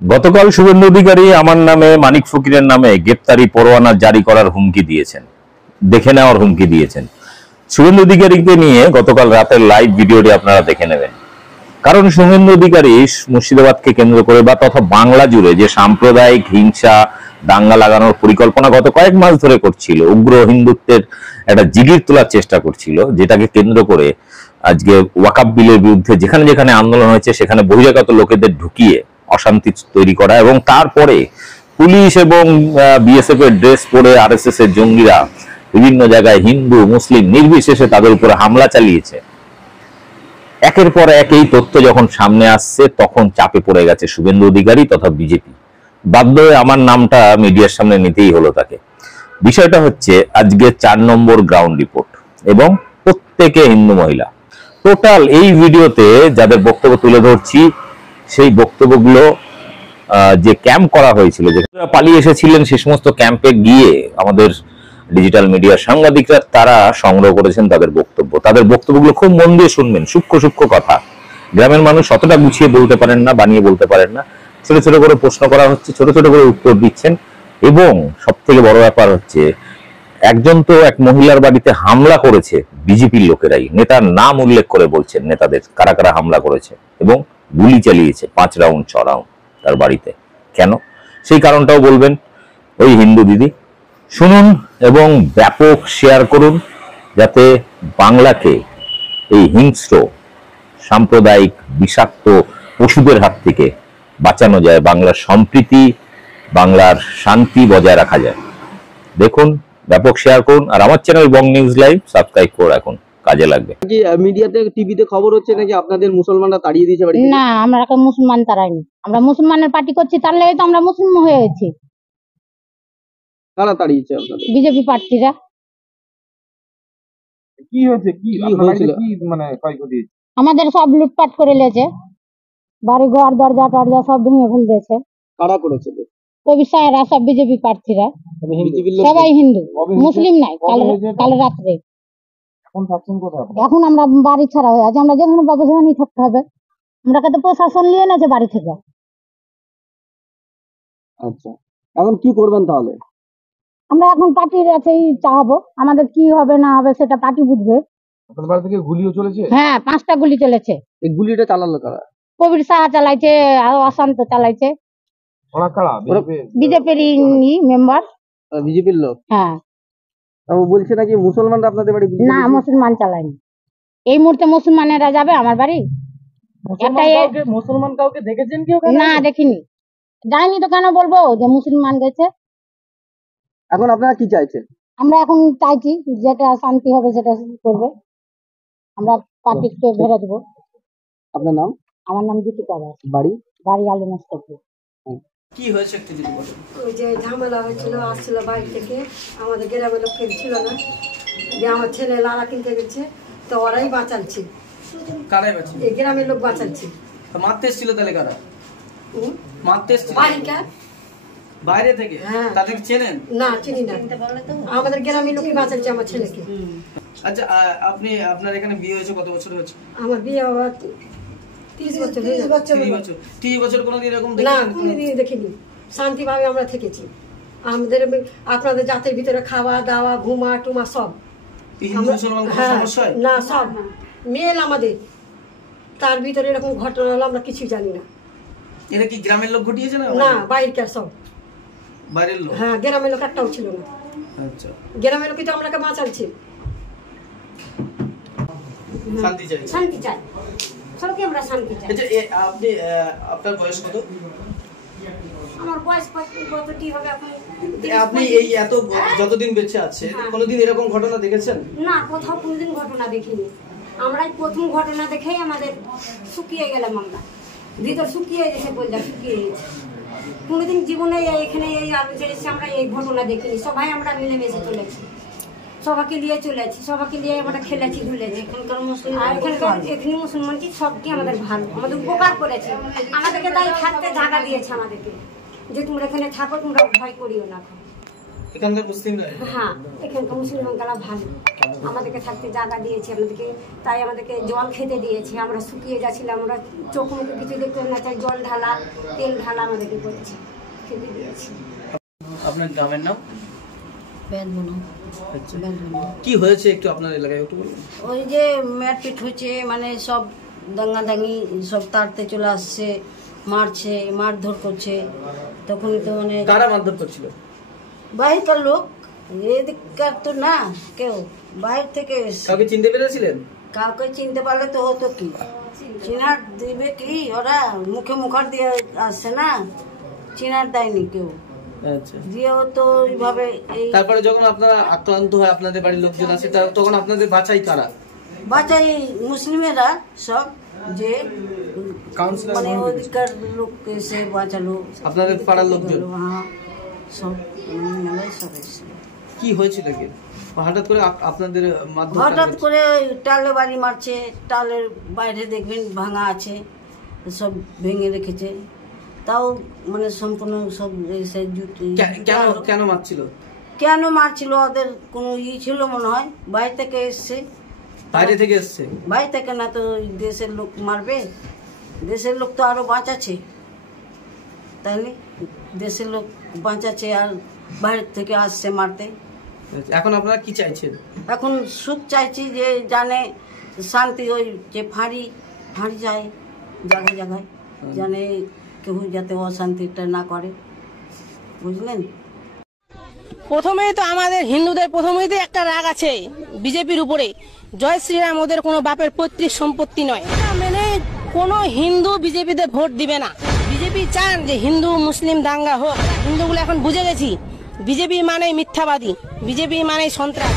গতকাল শুভেন্দু অধিকারী আমার নামে মানিক ফকিরের নামে গ্রেপ্তারি পরোয়ানা জারি করার হুমকি দিয়েছেন, দেখে নেওয়ার হুমকি দিয়েছেন। শুভেন্দু অধিকারীকে নিয়ে গতকাল রাতের লাইভ ভিডিওটি আপনারা দেখে নেবেন। কারণ শুভেন্দু অধিকারী মুর্শিদাবাদকে কেন্দ্র করে বা তথা বাংলা জুড়ে যে সাম্প্রদায়িক হিংসা দাঙ্গা লাগানোর পরিকল্পনা গত কয়েক মাস ধরে করছিল, উগ্র হিন্দুত্বের একটা জিগির তোলার চেষ্টা করছিল, যেটাকে কেন্দ্র করে আজকে ওয়াকাফ বিলের বিরুদ্ধে যেখানে যেখানে আন্দোলন হয়েছে সেখানে বহিরাগত লোকেদের ঢুকিয়ে অশান্তি তৈরি করা, এবং তারপরে পুলিশ এবং বিএসএফ এর ড্রেস পরে আরএসএস এর জঙ্গিরা বিভিন্ন জায়গায় হিন্দু মুসলিম নির্বিশেষে তাদের উপরে হামলা চালিয়েছে। একের পর এক এই তথ্য যখন সামনে আসছে তখন চাপে পড়ে গেছে শুভেন্দু অধিকারী তথা বিজেপি। বাধ্য হয়ে আমার নামটা মিডিয়ার সামনে নিতেই হলো তাকে। বিষয়টা হচ্ছে আজকে 4 নম্বর গ্রাউন্ড রিপোর্ট এবং প্রত্যেকে হিন্দু মহিলা। টোটাল এই ভিডিওতে যাদের বক্তব্য তুলে ধরছি সেই বক্তব্যগুলো যে ক্যাম্প করা হয়েছিল, যে পালিয়ে এসেছিলেন সে সমস্ত ক্যাম্পে গিয়ে আমাদের ডিজিটাল মিডিয়ার সাংবাদিকরা তারা সংগ্রহ করেছেন তাদের বক্তব্য। তাদের বক্তব্যগুলো খুব মন দিয়ে শুনবেন, সূক্ষ্ম সূক্ষ্ম কথা। গ্রামের মানুষ অতটা গুছিয়ে বলতে পারেন না, বানিয়ে বলতে পারেন না। ছোট ছোট করে প্রশ্ন করা হচ্ছে, ছোট ছোট করে উত্তর দিচ্ছেন। এবং সব থেকে বড় ব্যাপার হচ্ছে একজন তো এক মহিলার বাড়িতে হামলা করেছে বিজেপির লোকেরাই, নেতার নাম উল্লেখ করে বলছেন নেতাদের কারা কারা হামলা করেছে, এবং গুলি চালিয়েছে 5 রাউন্ড 6 রাউন্ড তার বাড়িতে। কেন সেই কারণটাও বলবেন ওই হিন্দু দিদি। শুনুন এবং ব্যাপক শেয়ার করুন, যাতে বাংলাকে এই হিংস্র সাম্প্রদায়িক বিষাক্ত পশুদের হাত থেকে বাঁচানো যায়, বাংলার সম্প্রীতি বাংলার শান্তি বজায় রাখা যায়। দেখুন, ব্যাপক শেয়ার করুন, আর আমার চ্যানেল বং নিউজ লাইভ সাবস্ক্রাইব করে রাখুন, কাজে লাগবে। মিডিয়াতে টিভিতে খবর হচ্ছে নাকি আপনাদের মুসলমানরা তাড়িয়ে দিয়েছে বাড়ি? না, আমরা মুসলমান তাড়াইনি, আমরা মুসলমানের পার্টি করছি, তার লেগে তো আমরা মুসলিম হয়ে গেছি। কারা তাড়িয়েছে আপনাদের? বিজেপি প্রার্থীরা। কি হয়েছে, কি হয়েছিল? কি মানে ক্ষয়ক্ষতি? আমাদের সব লুটপাট করে লেছে, বাড়ি ঘর দরজা টরজা সব ভেঙে ফেল দিয়েছে। কারা করেছে? অভিষেকরা সব বিজেপি প্রার্থীরা, সবাই হিন্দু, মুসলিম নাই। কাল রাত্রে। এখন থাকছেন কোথায়? এখন আমরা বাড়ি ছাড়া হয়ে আছি, আমরা যেখানে পাবো সেখানেই থাকতে হবে। আমরা তো প্রশাসন নিয়ে নেছে বাড়ি থেকে। আচ্ছা, এখন কি করবেন তাহলে? আমরা এখন পার্টির কাছেই চাহাবো, আমাদের কি হবে না হবে সেটা পার্টি বুঝবে। আপনাদের বাড়ি থেকে গুলিও চলেছে? হ্যাঁ, 5টা গুলি চলেছে। এই গুলিটা চালালো কারা? কবির সাহা চালাইছে, আর অশান্ত চালাইছে। ওরা কারা? বিজেপির মেম্বার। বিজেপির লোক? হ্যাঁ। ও বলছে নাকি মুসলমানরা আপনাদের বাড়ি? না, মুসলমান চালায়নি। এই মুহূর্তে মুসলমানেরা যাবে আমার বাড়ি? মুসলমান কাউকে দেখেছেন কি? না, দেখিনি। যাইনি তো কেন বলবো যে মুসলমান গেছে। এখন আপনারা কি চাইছেন? আমরা এখন চাইছি যেটা শান্তি হবে সেটা করবে, আমরা পার্টিকে ভেড়ে দেবো। আপনার নাম? আমার নাম দীপিকা দাস। বাড়ি? বাড়ি আলী মোস্তফা। কি হয়েছে একটু যদি বলেন। ওই যে ঝামেলা হয়েছিল, আসছিল বাড়ি থেকে, আমাদের গ্রামের লোক কেউ ছিল না, যে আমার ছেলে লালা কিনতে গেছে, তো ওরাই বাঁচালছে। কারাই বাঁচছে? এই গ্রামের লোক বাঁচালছে। মারতে এসেছিল তাহলে কারা? মারতে এসেছিল বাড়িটা বাইরে থেকে? হ্যাঁ। তাদেরকে চেনেন? না, চিনি না, আমাদের গ্রামের লোকই বাঁচালছে আমার ছেলেকে। আচ্ছা, আপনি আপনার এখানে বিয়ে হয়েছে কত বছর হয়েছে? আমার বিয়ে হওয়ার 30 বছর হয়ে যাবে। 30 বছর কোনোদিন এরকম না, কোনোদিন দেখিনি। শান্তিভাবে আমরা থেকেছি। আমাদের আপনাদের জাতের ভিতরে খাওয়া দাওয়া ঘুমা টুমা সব। না, সব মেল আমাদের, তার ভিতরে এরকম ঘটনা হলো আমরা কিছুই জানি না। এটা কি গ্রামের লোক ঘটিয়েছে না? না, বাইরের সব। বাইরের লোক? হ্যাঁ, গ্রামের লোক একটাও ছিল না। আচ্ছা, গ্রামের লোকই তো আমরাকে বাঁচালছি। শান্তি চাই, শান্তি চাই, সবকে আমরা শান্তি চাই। আচ্ছা, আপনি আপনার বয়স কত? আমার বয়স কতটি হবে এখন? আপনি এই এত যতদিন বেঁচে আছে কোনোদিন এরকম ঘটনা দেখেছেন? না, কোথাও কোনোদিন ঘটনা দেখিনি। আমরাই প্রথম ঘটনা দেখেই আমাদের শুকিয়ে গেলাম, আমরা ভিতর শুকিয়ে গেছে, বললাম শুকিয়ে গেছে। কোনোদিন জীবনে এখানে এই আলোচনা এসে আমরা এই ঘটনা দেখিনি। সবাই আমরা মিলেমিশে চলেছি, সবাইকে নিয়ে চলেছি, সবাইকে নিয়ে আমরা খেলেছি ধুলেছি। এখানকার মুসলিম আর এখানকার এখানে মুসলমান কি সবটি আমাদের ভালো, আমাদের উপকার করেছে, আমাদেরকে তাই থাকতে জায়গা দিয়েছে আমাদেরকে, যে তোমরা এখানে থাকো, তোমরা ভয় করিও না। এখানকার মুসলিমরা? হ্যাঁ, এখানকার মুসলমানরা ভালো, আমাদেরকে থাকতে জায়গা দিয়েছে, আমাদেরকে তাই আমাদেরকে জল খেতে দিয়েছে। আমরা শুকিয়ে যাচ্ছিলাম, আমরা চোখ মুখে কিছু দেখতে না, তাই জল ঢালা, তেল ঢালা আমাদেরকে করেছে, খেতে দিয়েছে। আপনার গ্রামের নাম? আচ্ছা। কি হয়েছে একটু আপনার এলাকায় একটু বলুন। ওই যে মারপিট হচ্ছে, মানে সব দাঙ্গাদাঙ্গি, সব তাড়তে চলে আসছে, মারছে, মারধর করছে। তখনই তো মানে কারা মারধর করছিল? বাহিরকার লোক, এদিককার তো না কেউ, বাইরে থেকে এসছে। কাউকে চিনতে পেরেছিলেন? কাউকে চিনতে পারলে তো হতো কি, চিনার দিবে কি, ওরা মুখে মুখার দিয়ে আসছে না, চিনার দেয়নি কেউ, আচ্ছা। দিয়েও তো ওইভাবে এই তারপরে যখন আপনারা আক্রান্ত হয়, আপনাদের বাড়ির লোকজন আছে, তখন আপনাদের বাঁচাই কারা? বাঁচাই মুসলিমেরা সব, যে মানে ওদিককার লোক এসে বাঁচালো। আপনাদের পাড়ার লোকজন? হ্যাঁ, সব মেলায় সব এসে। কি হয়েছিল কি হঠাৎ করে আপনাদের মাধ্যমে? হঠাৎ করে টালে বাড়ি মারছে, টালের বাইরে দেখবেন ভাঙা আছে, সব ভেঙে রেখেছে, তাও মানে সম্পূর্ণ সব এসে কেন মারছিল? কেন মারছিল, ওদের কোনো ছিল মনে হয়, বাইরে থেকে এসছে। বাইরে থেকে এসছে? বাইরে থেকে না তো দেশের লোক মারবে, দেশের লোক তো আরো বাঁচাচ্ছে, তাহলে দেশের লোক বাঁচাচ্ছে আর বাইরে থেকে আসছে মারতে। এখন আপনারা কি চাইছেন? এখন সুখ চাইছি, যে জানে শান্তি, ওই যে ফাঁড়ি যায় জায়গায় জায়গায়, জানে কেউ যাতে অশান্তিটা না করে, বুঝলেন। প্রথমেই তো আমাদের হিন্দুদের প্রথমেই তো একটা রাগ আছে বিজেপির উপরে, জয় শ্রীরাম ওদের কোনো বাপের পৈতৃক সম্পত্তি নয়, মানে কোনো হিন্দু বিজেপিতে ভোট দিবে না। বিজেপি চান যে হিন্দু মুসলিম দাঙ্গা হোক, হিন্দুগুলো এখন বুঝে গেছি বিজেপি মানে মিথ্যাবাদী, বিজেপি মানে সন্ত্রাস।